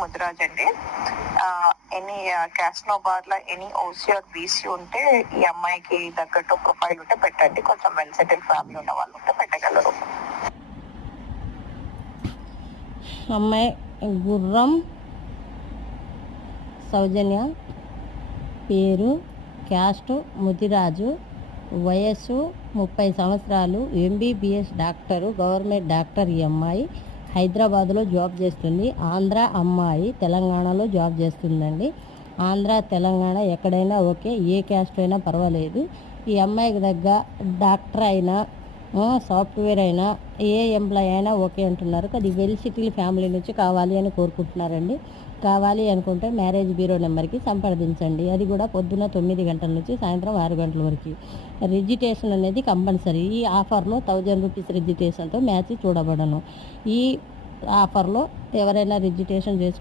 ముదిరాజ్ అండి. ఎనీ క్యాస్నోబార్ లో any OC are BC ఉంటే ఈ అమ్మాయికి తగ్గట్టు ప్రొఫైల్ ఉంటే పెట్టండి. కొంచెం వెల్ సెటిల్ ఫ్యామిలీ ఉన్న వాళ్ళు ఉంటే పెట్టగలరు. అమ్మాయి గుర్రం సౌజన్య, పేరు క్యాస్ట్ ముదిరాజు, వయస్సు 30 సంవత్సరాలు, ఎంబీబీఎస్ డాక్టరు, గవర్నమెంట్ డాక్టర్. ఈ అమ్మాయి హైదరాబాద్లో జాబ్ చేస్తుంది. ఆంధ్ర అమ్మాయి తెలంగాణలో జాబ్ చేస్తుందండి. ఆంధ్ర తెలంగాణ ఎక్కడైనా ఓకే, ఏ క్యాస్ట్ అయినా పర్వాలేదు. ఈ అమ్మాయికి దగ్గర డాక్టర్ అయినా సాఫ్ట్వేర్ అయినా ఏ ఎంప్లాయ్ అయినా ఓకే అంటున్నారు. అది వెల్ సిటిల్ ఫ్యామిలీ నుంచి కావాలి అని కోరుకుంటున్నారండి. కావాలి అనుకుంటే మ్యారేజ్ బ్యూరో నెంబర్కి సంప్రదించండి. అది కూడా పొద్దున 9 గంటల నుంచి సాయంత్రం 6 గంటల వరకు. రిజిస్ట్రేషన్ అనేది కంపల్సరీ. ఈ ఆఫర్లో 1000 రూపీస్ రిజిస్ట్రేషన్తో మ్యాచ్ చూడబడను. ఈ ఆఫర్లో ఎవరైనా రిజిస్ట్రేషన్ చేసుకుంటే